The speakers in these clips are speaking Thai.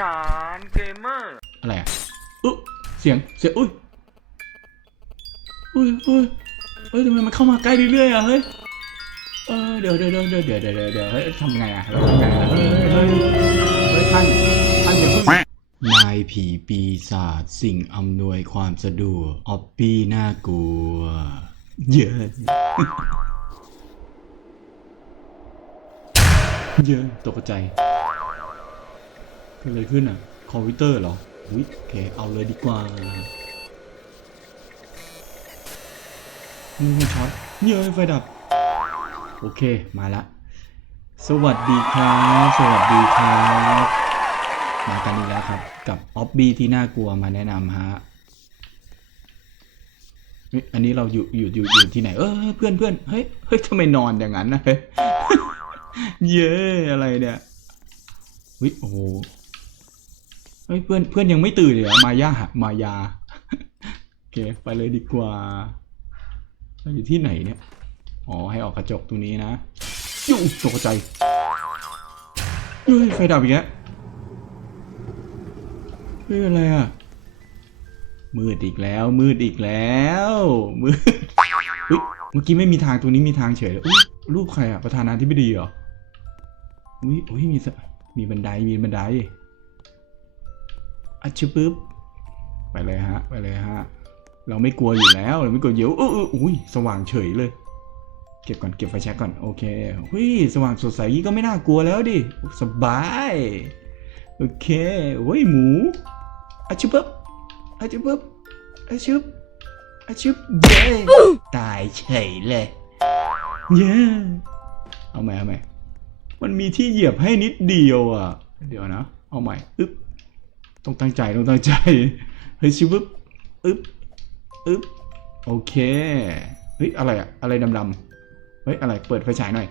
สารเกมเมอร์ อะไรอะอุ๊เสียง เสียง อุ้ย อุ้ยอุ้ยเฮ้ยทำไมมันเข้ามาใกล้เรื่อยๆอะ เฮ้ย เออ เดี๋ยวเดี๋ยวเดี๋ยวเดี๋ยวเดี๋ยวเดี๋ยวเดี๋ยวเฮ้ยทำไงอะเราทำไงอะเฮ้ยเฮ้ยเฮ้ยท่านท่านอย่าเพิ่งนายผีปีศาจสิ่งอำนวยความสะดวกออปปี้น่ากลัว เยอะเยอะตกใจ เกิดอะไรขึ้นอะ คอมพิวเตอร์เหรออุ๊ยโอเคเอาเลยดีกว่านี่มันช็อตเยอะไฟดับ โอเคมาละ สวัสดีครับ สวัสดีครับ มากันอีกแล้วครับ กับออบบี้ที่น่ากลัวมาแนะนำฮะอันนี้เราอยู่อยู่อยู่อยู่ที่ไหน เออเพื่อนเพื่อนเฮ้ยเฮ้ยทำไมนอนอย่างนั้นนะเฮ้ยเย้อะไรเนี่ยวิโอ้ เฮ้ยเพื่อนเพื่อนยังไม่ตื่นเลยมายามายาโอเคไปเลยดีกว่าเราอยู่ที่ไหนเนี่ยอ๋อให้ออกกระจกตรงนี้นะยูตกใจเฮ้ยไฟดับอีกแล้วเฮ้ยอะไรอะมืดอีกแล้ว มืดอีกแล้วมืดเฮ้ยเมื่อกี้ไม่มีทางตรงนี้มีทางเฉยเลยอุ๊ยรูปใครอะประธานาธิบดีเหรออุ้ยอุ้ยมีมีบันไดมีบันได อัชชึปึ๊บไปเลยฮะ ไปเลยฮะ เราไม่กลัวอยู่แล้ว เราไม่กลัวเดี๋ยวเออเอออุ้ยสว่างเฉยเลย เก็บก่อน เก็บไฟแช็กก่อน โอเคหุ้ย สว่างสดใสยี่ก็ไม่น่ากลัวแล้วดิ สบาย โอเคเฮ้ย หมูอัชชึปึ๊บอัชชึปึ๊บอัชชึบอัชชึบเย้ตายเฉยเลย เย้ เอาใหม่เอาใหม่มันมีที่เหยียบให้นิดเดียวอะ เดี๋ยวนะ เอาใหม่ อึ๊บ ต้องตั้งใจต้องตั้งใจ เฮ้ยชิบึ๊บอึ๊บอึ๊บโอเค เฮ้ยอะไรอะอะไรดำๆ เฮ้ยอะไรเปิดไฟฉายหน่อย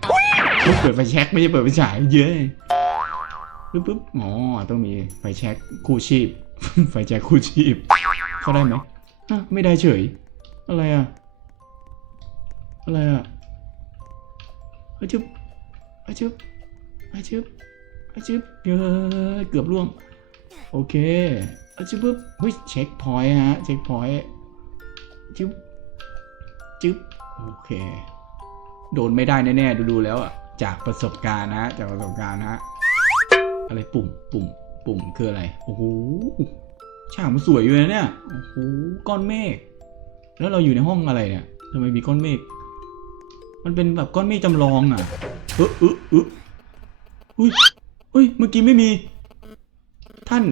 เฮ้ยเปิดไฟแช็กไม่ใช่เปิดไฟฉาย เย้ปึ๊บปึ๊บอ๋อต้องมีไฟแช็กคู่ชีพ ไฟแช็กคู่ชีพ เข้าได้ไหมอะไม่ได้เฉย อะไรอะอะไรอะเฮ้ยจุ๊บอาชึบอาชึบอาชึบเออเกือบล่วง โอเคอาชึบปึ๊บเฮ้ยเช็คพอยต์ฮะเช็คพอยต์จึ๊บจึ๊บโอเค โดนไม่ได้แน่ๆดูๆแล้วอะจากประสบการณ์นะจากประสบการณ์นะอะไรปุ่มปุ่ม ปุ่มคืออะไรโอ้โหฉากมันสวยอยู่นะเนี่ยโอ้โหก้อนเมฆแล้วเราอยู่ในห้องอะไรเนี่ยทำไมมีก้อนเมฆมันเป็นแบบก้อนเมฆจำลองอะเออเออเอออุ้ยอุ้ยเมื่อกี้ไม่มี ท่าน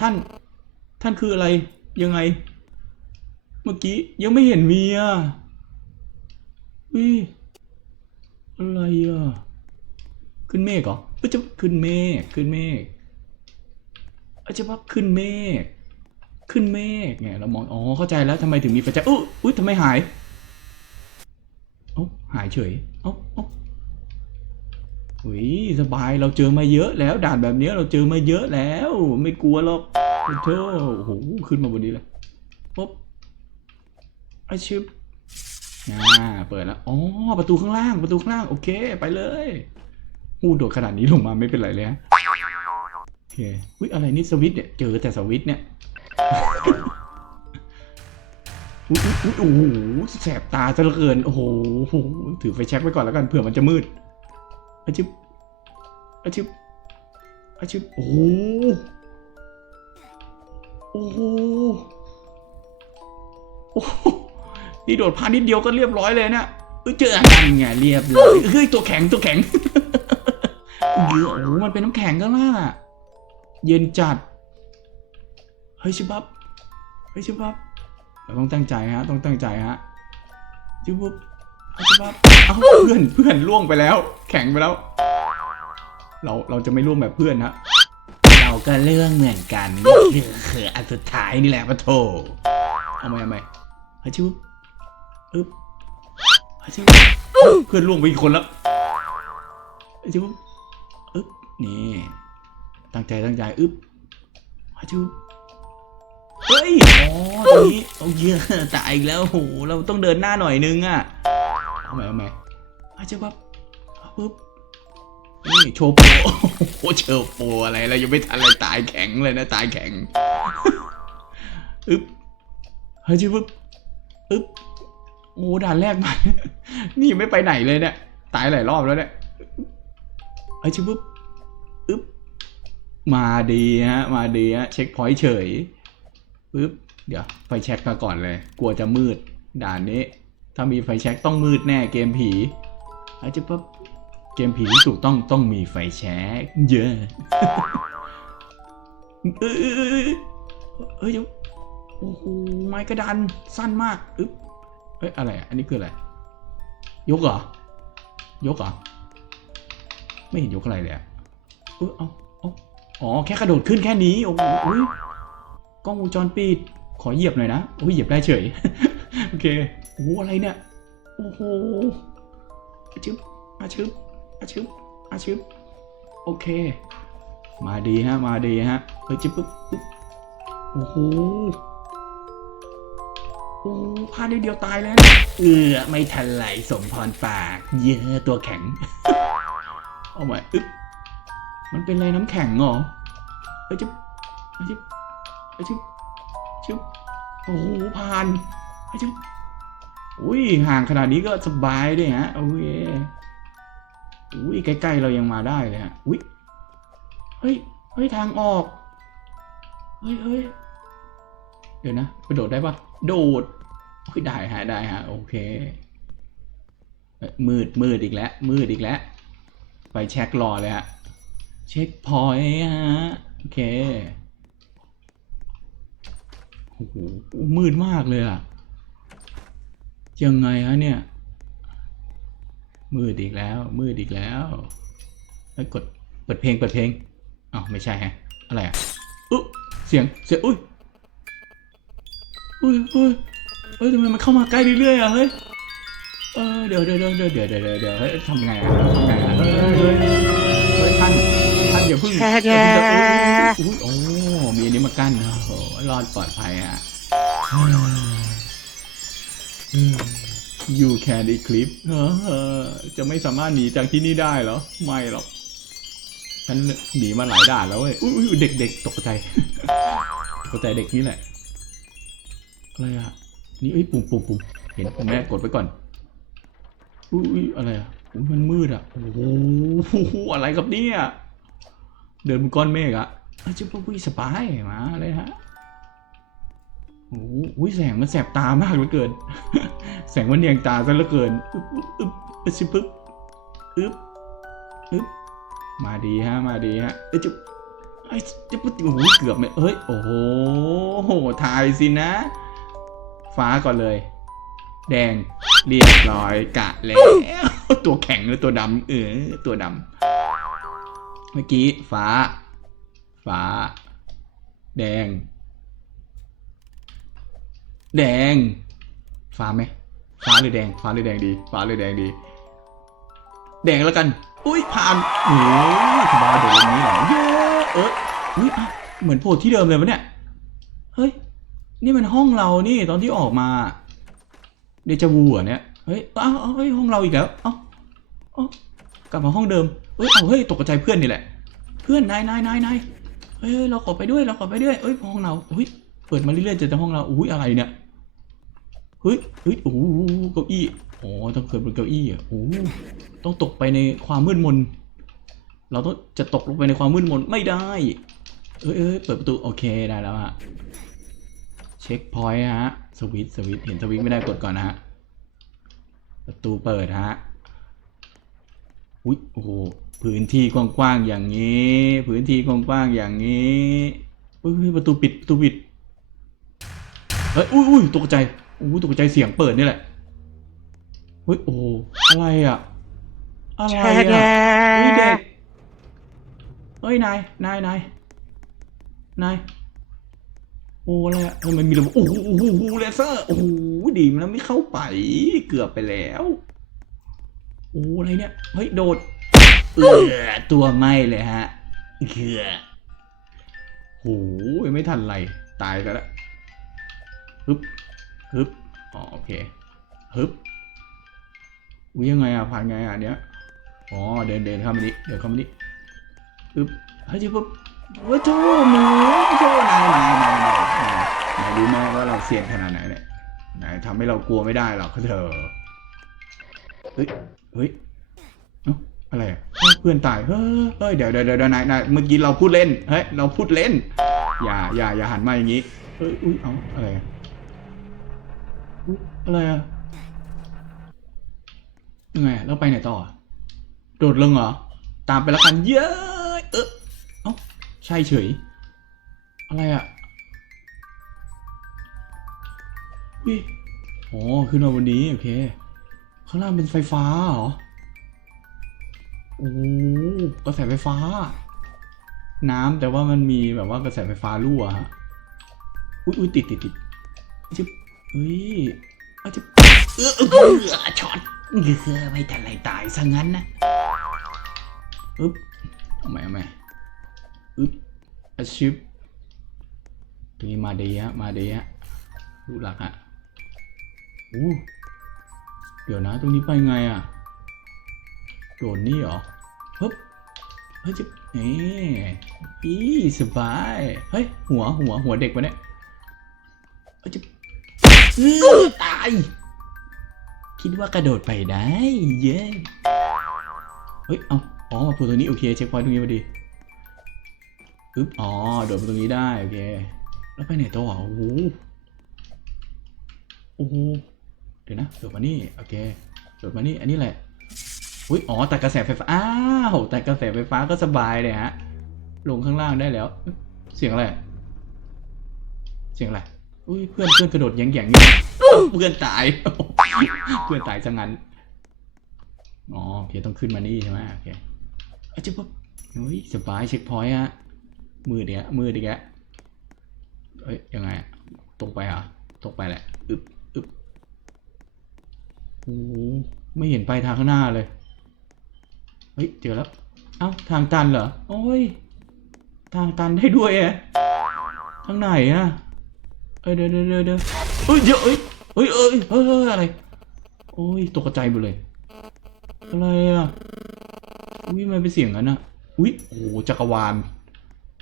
ท่านท่านคืออะไรยังไง เมื่อกี้ยังไม่เห็นมีอะอุ้ยอะไรอะขึ้นเมฆเหรอเอ้ยจะขึ้นเมฆขึ้นเมฆอาจจะว่าขึ้นเมฆขึ้นเมฆไงเรามองอ๋อเข้าใจแล้วทำไมถึงมีไฟฉายอุ๊ยอุ้ยทำไมหายเอ้าหายเฉยเอ้าเอ้า หุยสบายเราเจอมาเยอะแล้ว ด่านแบบนี้เราเจอมาเยอะแล้ว ไม่กลัวหรอกโอ้โธ่โอ้โหขึ้นมาบนนี้เลยปุ๊บไอชิบอ่าเปิดแล้วอ๋อประตูข้างล่างประตูข้างล่างโอเค ไปเลยหูโดดขนาดนี้ลงมาไม่เป็นไรเลยฮะโอเคอุ้ยอะไรนี่สวิตเนี่ยเจอแต่สวิตเนี่ยอุ๊ยอุ๊ยอุ๊ยโอ้โหแสบตาซะเหลือเกินโอ้โหถือไฟแช็กไว้ก่อนแล้วกันเผื่อมันจะมืด อาชิบอาชิบอาชิบโอ้โหโอ้โหโอ้โหนี่โดดพลาดนิดเดียวก็เรียบร้อยเลยเนี่ยเออเจออันนั้นไงเรียบร้อยเฮ้ยตัวแข็งตัวแข็งเยอะโอ้โหมันเป็นน้ำแข็งข้างล่างอะเย็นจัด เฮ้ยชิบับ เฮ้ยชิบับ เราต้องตั้งใจฮะ ต้องตั้งใจฮะจุ๊บปุ๊บ เอ้าเพื่อนเพื่อนล่วงไปแล้ว แข็งไปแล้ว เราเราจะไม่ล่วงแบบเพื่อนฮะเราก็เรื่องเหมือนกันนี่คือคืออันสุดท้ายนี่แหละปะโถเอาไหมเอาไหมเอาจุ๊บอึ๊บเอาจุ๊บเพื่อนล่วงไปอีกคนแล้วเอาจุ๊บอึ๊บนี่ตั้งใจตั้งใจอึ๊บเอาจุ๊บเฮ้ย อ๋อตรงนี้เอาเยอะตายอีกแล้วโห เราต้องเดินหน้าหน่อยนึงอะ เอาใหม่เอาใหม่อาจจะปั๊บเอาปุ๊บนี่โชว์โปรโอ้โหโชว์โปรอะไรแล้วยังไม่ทันอะไรตายแข็งเลยนะตายแข็งอึ๊บเฮ้ยจิบึ๊บอึ๊บโอ้ด่านแรกมานี่ยังไม่ไปไหนเลยเนี่ยตายหลายรอบแล้วเนี่ยเฮ้ยจิบึ๊บอึ๊บมาดีฮะมาดีฮะเช็คพอยต์เฉยปึ๊บเดี๋ยวไฟแช็กมาก่อนเลย กลัวจะมืดด่านนี้ ถ้ามีไฟแช็กต้องมืดแน่เกมผีเฮ้ยจิบึ๊บเกมผีที่ถูกต้องต้องมีไฟแช็กเยอะเอ้ยเอ้ยเอ้ยเอ้ยเดี๋ยวโอ้โหไม้กระดานสั้นมากอึ๊บเฮ้ยอะไรอันนี้คืออะไร ยกเหรอ ยกเหรอ ไม่เห็นยกอะไรเลยอะเออเอาเอาอ๋อแค่กระโดดขึ้นแค่นี้โอ้โหอุ๊ยกล้องวงจรปิดขอเหยียบหน่อยนะโอ้ยเหยียบได้เฉย โอเค โอ้โหอะไรเนี่ย โอ้โหอาชึบอาชึบอาชึบอาชึบโอเค มาดีฮะ มาดีฮะเฮ้ยจิ๊บปึ๊บปึ๊บโอ้โหโอ้พลาดนิดเดียวตายแล้วนะเออไม่ทันไหลสมพรปาก เยอะตัวแข็ง เอาใหม่อึ๊บมันเป็นอะไรน้ำแข็งเหรอเอ้ยจิ๊บเอ้ยจิ๊บเอ้ยจิ๊บจิ๊บโอ้โหผ่านเอ้ยจิ๊บ อุ้ยห่างขนาดนี้ก็สบายด้วยฮะโอเคอุ้ยใกล้ๆเรายังมาได้เลยฮะอุ้ยเฮ้ยเฮ้ยทางออกเฮ้ยเฮ้ยเดี๋ยวนะกระโดดได้ปะโดดโอ้ยได้ฮะได้ฮะโอเคมืดมืดอีกแล้วมืดอีกแล้วไปเช็ครอเลยฮะเช็คพอยต์ฮะโอเคโอ้โหมืดมากเลยอะ ยังไงฮะเนี่ย มืดอีกแล้ว มืดอีกแล้วเฮ้ยกดเปิดเพลงเปิดเพลงอ้าวไม่ใช่ฮะ อะไรอะอุ๊ยเสียงเสียงอุ้ยอุ้ยอุ้ยเฮ้ยทำไมมันเข้ามาใกล้เรื่อยๆอะเฮ้ยเออเดี๋ยวเดี๋ยวเดี๋ยวเดี๋ยวเดี๋ยวเดี๋ยวเดี๋ยวเฮ้ยทำไงอะทำไงอะเฮ้ยเฮ้ยเฮ้ยท่านท่านอย่าเพึ่งอย่าเพึ่งจะอุ้ยโอ้มีอันนี้มากั้นโอ้โหรอดปลอดภัยอะ You can eclipse เออจะไม่สามารถหนีจากที่นี่ได้เหรอ ไม่หรอก ฉันหนีมาหลายด่านแล้วเว้ยเด็กๆตกใจ ตกใจเด็กนี่แหละ อะไรอะ นี่เอ้ยปุ่มปุ่มปุ่มเห็นแม่กดไว้ก่อน อุ้ยอะไรอะอุ้ยมันมืดอะ โอ้โห อะไรกับเนี่ย เดินบนก้อนเมฆอะเอ้ยเจ้าปุ้ยสปายมาเลยฮะ โอ้โหอุ๊ยแสงมันแสบตามากเหลือเกิน แสงมันเนียงตาซะเหลือเกินอึ๊บอึ๊บอึ๊บอึ๊บอึ๊บอึ๊บอึ๊บมาดีฮะมาดีฮะเอ้ยจุ๊บไอ้ยจุ๊บโอ้โหเกือบไม่เอ้ยโอ้โหทายสินะ ฟ้าก่อนเลย แดงเรียบร้อยกะแล้วตัวแข็งหรือตัวดำเออตัวดำเมื่อกี้ฟ้า ฟ้า แดง แดง ฟ้าไหมฟ้าหรือแดง ฟ้าหรือแดงดี ฟ้าหรือแดงดี แดงแล้วกัน อุ้ยผ่านโอ้ยสบายเดี๋ยวนี้เหรอเย้เอ้ยอุ้ยอะเหมือนโผล่ที่เดิมเลยวะเนี่ย เฮ้ย นี่มันห้องเรานี่ตอนที่ออกมา เดจาวูเหรอเนี่ย เฮ้ยอ้าเอ้าเฮ้ยห้องเราอีกแล้ว เอ้าเอ้ากลับมาห้องเดิมเฮ้ย เอาเฮ้ยตกใจเพื่อนนี่แหละ เพื่อนนายนายนายนายเฮ้ยเฮ้ยเราขอไปด้วยเราขอไปด้วยเอ้ยห้องเราเฮ้ยเปิดมาเรื่อยๆเจอแต่ห้องเรา อุ้ยอะไรเนี่ย เฮ้ยเฮ้ยโอ้โหเก้าอี้อ๋อต้องเกิดบนเก้าอี้อะโอ้ต้องตกไปในความมืดมน เราต้องจะตกลงไปในความมืดมนไม่ได้เอ้ยเอ้ยเปิดประตูโอเคได้แล้วฮะเช็คพอยต์ฮะสวิตช์สวิตช์เห็นสวิตช์ไม่ได้กดก่อนนะฮะประตูเปิดฮะอุ้ยโอ้โหพื้นที่กว้างๆอย่างนี้ พื้นที่กว้างๆอย่างนี้อุ้ยประตูปิดประตูปิดเฮ้ยอุ้ยอุ้ยตกใจ อุ้ยตกใจเสียงเปิดนี่แหละเฮ้ยโอ้โหอะไรอะ อะไรอะเฮ้ยเด็กเฮ้ยนายนายนายนายโอ้อะไรอะทำไมมีระบบโอ้โหโอ้โหโอ้โหเลเซอร์โอ้โหดีมันไม่เข้าไปเกือบไปแล้วโอ้อะไรเนี่ยเฮ้ยโดดเออตัวไหมเลยฮะเกือโอ้ยไม่ทันไรตายกันแล้วฮึบ ฮึบอ๋อโอเคฮึบอุ้ยยังไงอะผ่านไงอะเนี้ยอ๋อเดินเดินเข้ามานี่เดินเข้ามานี่อึ๊บเฮ้ยปุ๊บว่าโจ้หมูโจ้นายนายนายนายนายรู้ไหมว่าเราเซียนขนาดไหนเนี่ยนายทำให้เรากลัวไม่ได้หรอกเธอเฮ้ยเฮ้ยเอ้าอะไรอะเพื่อนตายเฮ้ยเฮ้ยเดี๋ยวเดี๋ยวเดี๋ยวนายนายเมื่อกี้เราพูดเล่นเฮ้ยเราพูดเล่น อย่าอย่าอย่าหันมาอย่างนี้เฮ้ยอุ้ยเอาอะไรอะ อะไรอะยังไงอะเราไปไหนต่อ โดดลงเหรอ ตามไปแล้วกันเย้เออเอ้าใช่เฉย อะไรอะวิอ๋อขึ้นมาบนนี้ โอเค ข้างล่างเป็นไฟฟ้าเหรอ โอ้กระแสไฟฟ้า น้ำแต่ว่ามันมีแบบว่ากระแสไฟฟ้ารั่วฮะ อุ้ยอุ้ยติดติดติดจิบ เฮ้ยอาจจะเออเออช็อตเออไม่ทันไรตายซะงั้นนะอึ๊บเอาใหม่เอาใหม่อึ๊บอาชิบตรงนี้มาดีฮะมาดีฮะรูหลักฮะโอ้เดี๋ยวนะ ตรงนี้ไปไงอะโดดนี่เหรอฮึบเฮ้ยจะเอ๊อีสบาย เฮ้ย หัวหัวหัวเด็กวะเนี่ยเฮ้ยจะเออ ตาย คิดว่ากระโดดไปได้ เย้เฮ้ย เอาอ๋อมาพูตรงนี้ โอเค เช็คพอยต์ตรงนี้พอดีอึ๊บ อ๋อ โดดมาตรงนี้ได้ โอเค แล้วไปไหนต่ออะโอ้โหโอ้โหเดี๋ยวนะโดดมานี่ โอเคโดดมานี่ อันนี้แหละอุ้ย อ๋อตัดกระแสไฟฟ้า อ้าวตัดกระแสไฟฟ้าก็สบายเลยฮะ ลงข้างล่างได้แล้ว เสียงอะไร เสียงอะไร อุ้ยเพื่อนเพื่อนกระโดดแย่งแย่งๆอยู่เพื่อนตาย เพื่อนตายซะงั้น อ๋อโอเคต้องขึ้นมานี่ใช่ไหมโอเคอาจจะปุ๊บอุ้ยสบายเช็คพอยต์ฮะมือเดียวมือเดียวเอ้ยยังไงตรงไปเหรอตรงไปแหละอึบอึบโอ้ไม่เห็นไปลายทางข้างหน้าเลย เฮ้ยเจอแล้ว เอ้าทางตันเหรอ โอ้ย ทางตันได้ด้วยอะทางไหนอะ เอ้ยเดี๋ยวเดี๋ยวเดี๋ยวเดเอ้ยเดี๋ยวเอ้ยเอ้ยเอ้ยเฮ้ยเฮ้ยอะไร โอ้ยตกใจหมดเลย อะไรอะอุ้ยมันเป็นเสียงนั้นอะอุ้ยโอ้จักรวาล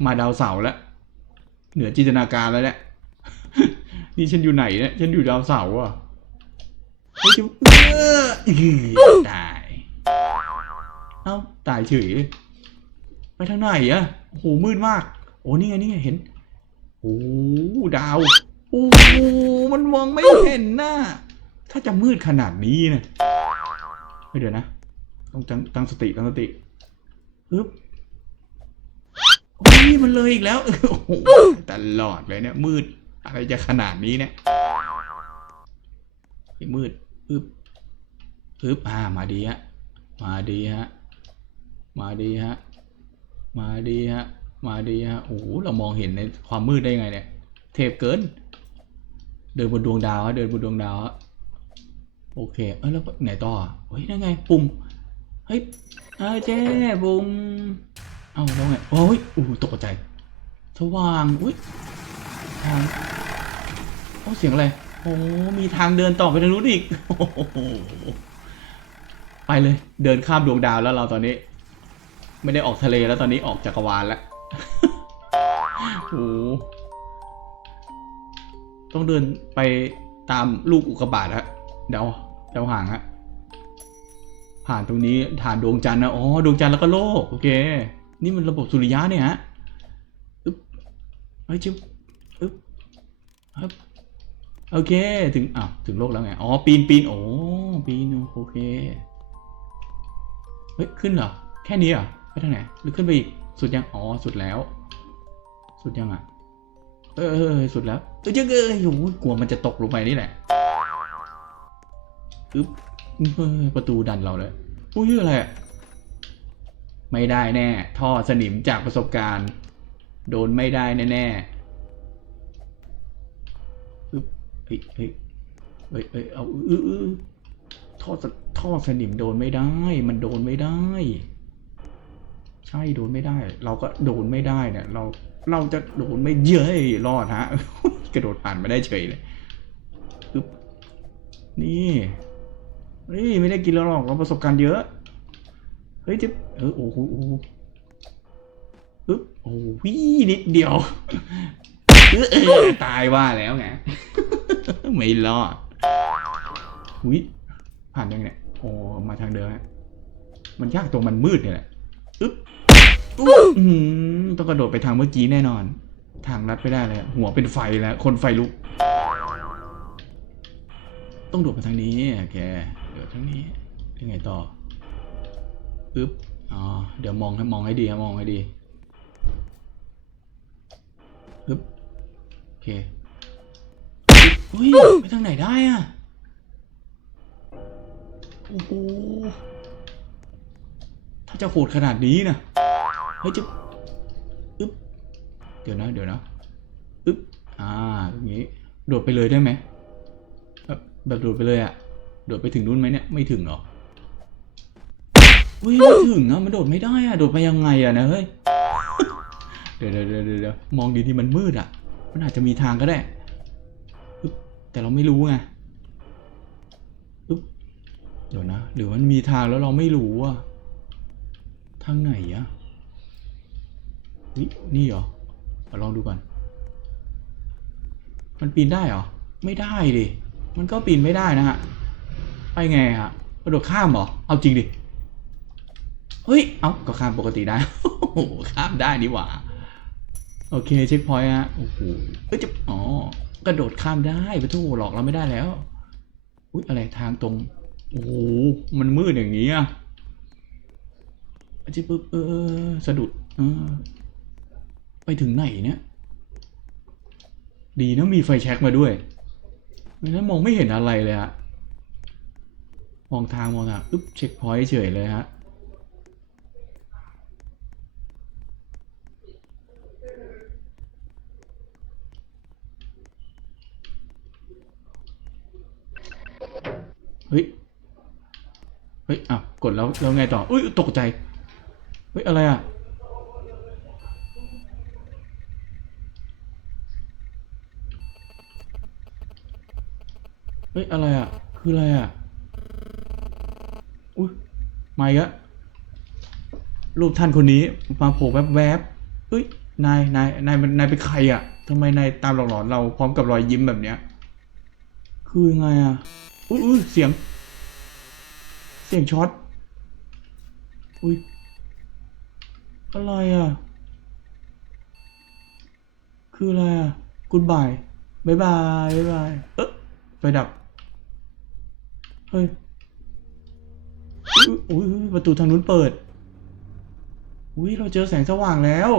มาดาวเสาแล้ว เหนือจินตนาการแล้วเนี่ยนี่ฉันอยู่ไหนเนี่ยฉันอยู่ดาวเสาอะเฮ้ยจะเอออื้อตายเอ้าตายเฉยไปทางไหนอะโอ้โหมืดมาก โอ้นี่ไงนี่ไงเห็นโอ้ดาว โอ้โหมันมองไม่เห็นน่ะถ้าจะมืดขนาดนี้นะเดี๋ยวนะ ต้องตั้งตั้งสติตั้งสติฮึบโอ้ยมันเลยอีกแล้วโอ้โหตลอดเลยเนี่ย มืด อะไรจะขนาดนี้เนี่ยเฮ้ยมืดฮึบฮึบอ่ามาดีฮะ มาดีฮะ มาดีฮะ มาดีฮะ มาดีฮะ โอ้โห เรามองเห็นในความมืดได้ไงเนี่ย เทพเกิน เดินบนดวงดาวเดินบนดวงดาวโอเค เอ้ยแล้วไหนต่อเฮ้ยนั่นไง ปุ่ม เฮ้ยเอ้ยเจ๊ปุ่มเอ้าแล้วไงโอ้ยอู้ตกใจ สว่าง อุ้ยทางโอ้เสียงอะไร โอ้มีทางเดินต่อไปทางนู้นอีกโอ้โหไปเลย เดินข้ามดวงดาวแล้วเราตอนนี้ ไม่ได้ออกทะเลแล้วตอนนี้ออกจักรวาลแล้วโอ้ ต้องเดินไปตามลูกอุกกาบาตฮะเดาเดาห่างฮะผ่านตรงนี้ผ่านดวงจันทร์นะอ๋อดวงจันทร์แล้วก็โลกโอเค นี่มันระบบสุริยะเนี่ยฮะอึ๊บเฮ้ยจิ๊บอึ๊บฮึบโอเค ถึงอ้าวถึงโลกแล้วไงอ๋อปีนปีนโอ้ปีนโอเคเฮ้ยขึ้นเหรอแค่นี้เหรอไปทางไหนหรือขึ้นไปอีกสุดยังอ๋อสุดแล้ว สุดยังอะ เออสุดแล้วเออเอเออโอ้กลัวมันจะตกลงไปนี่แหละอึ๊บประตูดันเราเลยอุ้ยอะไรไม่ได้แน่ ท่อสนิมจากประสบการณ์ โดนไม่ได้แน่ๆอึ๊บเฮ้ยเฮ้ยเฮ้ยเฮ้ยเอาอื้ออื้อท่อท่อสนิมโดนไม่ได้ มันโดนไม่ได้ ใช่โดนไม่ได้ เราก็โดนไม่ได้เนี่ย เรา เราจะโดนไม่เย้ยรอดฮะ กระโดดผ่านไม่ได้เฉยเลยอึ๊บนี่เฮ้ยไม่ได้กินแล้วหรอกเราประสบการณ์เยอะ เฮ้ยจะเออโอ้โหโอ้โหอึ๊บโอ้หวินิดเดียวเออตายว่าแล้วไงไม่รอดวิผ่านยังไงเนี่ยโอ้มาทางเดิมฮะมันยากตรงมันมืดเนี่ยแหละอึ๊บ อืมต้องกระโดดไปทางเมื่อกี้แน่นอน ทางลัดไม่ได้เลย หัวเป็นไฟแล้ว คนไฟลุก ต้องโดดไปทางนี้โอเคเดี๋ยวทางนี้ยังไงต่ออึ๊บอ๋อเดี๋ยวมองให้มองให้ดีมองให้ดีอึ๊บโอเคเฮ้ยไปทางไหนได้อะโอ้โหถ้าจะโหดขนาดนี้นะ เฮ้ยจะอึ๊บเดี๋ยวนะเดี๋ยวนะอึ๊บอ่าตรงนี้โดดไปเลยได้ไหมแบบแบบโดดไปเลยอะโดดไปถึงนู้นไหมเนี่ยไม่ถึงหรออุ้ยไม่ถึงอะมันโดดไม่ได้อะโดดไปยังไงอะนะเฮ้ยเดี๋ยวเดี๋ยวเดี๋ยวเดี๋ยวมองดีๆมันมืดอะมันอาจจะมีทางก็ได้ปึ๊บแต่เราไม่รู้ไงปึ๊บเดี๋ยวนะหรือมันมีทางแล้วเราไม่รู้อะทางไหนอะ นี่นี่เหรอเอาลองดูก่อน มันปีนได้เหรอ ไม่ได้ดิ มันก็ปีนไม่ได้นะฮะ ไปไงฮะกระโดดข้ามเหรอ เอาจริงดิ เฮ้ย เอาก็ข้ามปกติได้ ข้ามได้นี่หว่า โอเคเช็คพอยต์ฮะ โอ้โหเอ้ยจะอ๋อ กระโดดข้ามได้ปะทูหลอกเราไม่ได้แล้ว อุ้ยอะไรทางตรง โอ้โห มันมืดอย่างนี้อะจิปึ๊บเออสะดุด เออ ไปถึงไหนเนี่ย ดีนะมีไฟแช็กมาด้วยไม่งั้นมองไม่เห็นอะไรเลยฮะมองทางมองทางอึ๊บเช็คพอยต์เฉยเลยฮะเฮ้ย เฮ้ย อะ กดแล้ว แล้วไงต่อ อุ้ย ตกใจ เฮ้ย อะไรอะ เฮ้ยอะไรอะ คืออะไรอะ อุ้ยมาอีกอะรูปท่านคนนี้มาโผล่แวบๆเฮ้ย นาย นาย นาย นายเป็นใครอะทำไมนายตามหลอกหลอนเราพร้อมกับรอยยิ้มแบบเนี้ย คือยังไงอะ อุ้ยอุ้ยเสียง เสียงช็อต อุ้ย อะไรอะ คืออะไรอะ กุดบายบายบายบายบายเอ๊ะไฟดับ เฮ้ยอุ๊ยอุ้ยอุ๊ยประตูทางนู้นเปิด อุ้ยเราเจอแสงสว่างแล้ว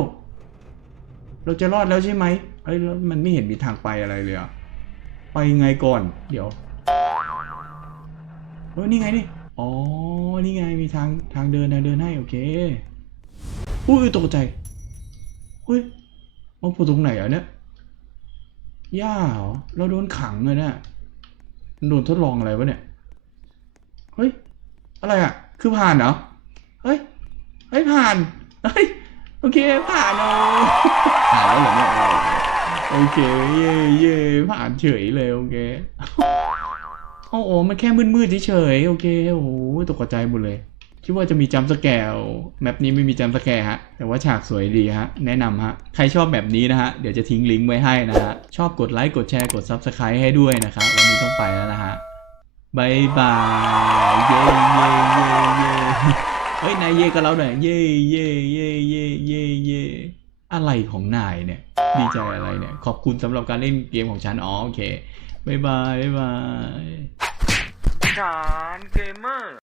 เราจะรอดแล้วใช่ไหมเอ้ยแล้วมันไม่เห็นมีทางไปอะไรเลยอะไปไงก่อน เดี๋ยวเออนี่ไงนี่อ๋อ นี่ไงมีทางทางเดินทางเดินให้โอเค อุ้ยตกใจเฮ้ยมันโผล่ตรงไหนอะเนี่ยย่าเหรอเราโดนขังเลยเนี่ยโดนทดลองอะไรวะเนี่ย อะไรอะ คือผ่านเหรอ เฮ้ย เฮ้ยผ่าน เฮ้ย โอเคผ่านเอาผ่านแล้วเหรอเนี่ยโอเค เย่เย่ผ่านเฉยเลยโอเคโอ้โหมันแค่มืดๆเฉยๆโอเค โอ้โหตกใจหมดเลย คิดว่าจะมีจัมป์สแกร์แมปนี้ไม่มีจัมป์สแกร์ฮะ แต่ว่าฉากสวยดีฮะ แนะนำฮะ ใครชอบแบบนี้นะฮะ เดี๋ยวจะทิ้งลิงก์ไว้ให้นะฮะ ชอบกดไลค์ กดแชร์ กด Subscribe ให้ด้วยนะครับ วันนี้ต้องไปแล้วนะฮะ บายบายเย่เย่เย่เย่เฮ้ยนายเย่กับเราหน่อยเย่เย่เย่เย่เย่เย่อะไรของนายเนี่ยดีใจอะไรเนี่ยขอบคุณสำหรับการเล่นเกมของฉันอ๋อโอเคบายบายบายบายฉันเก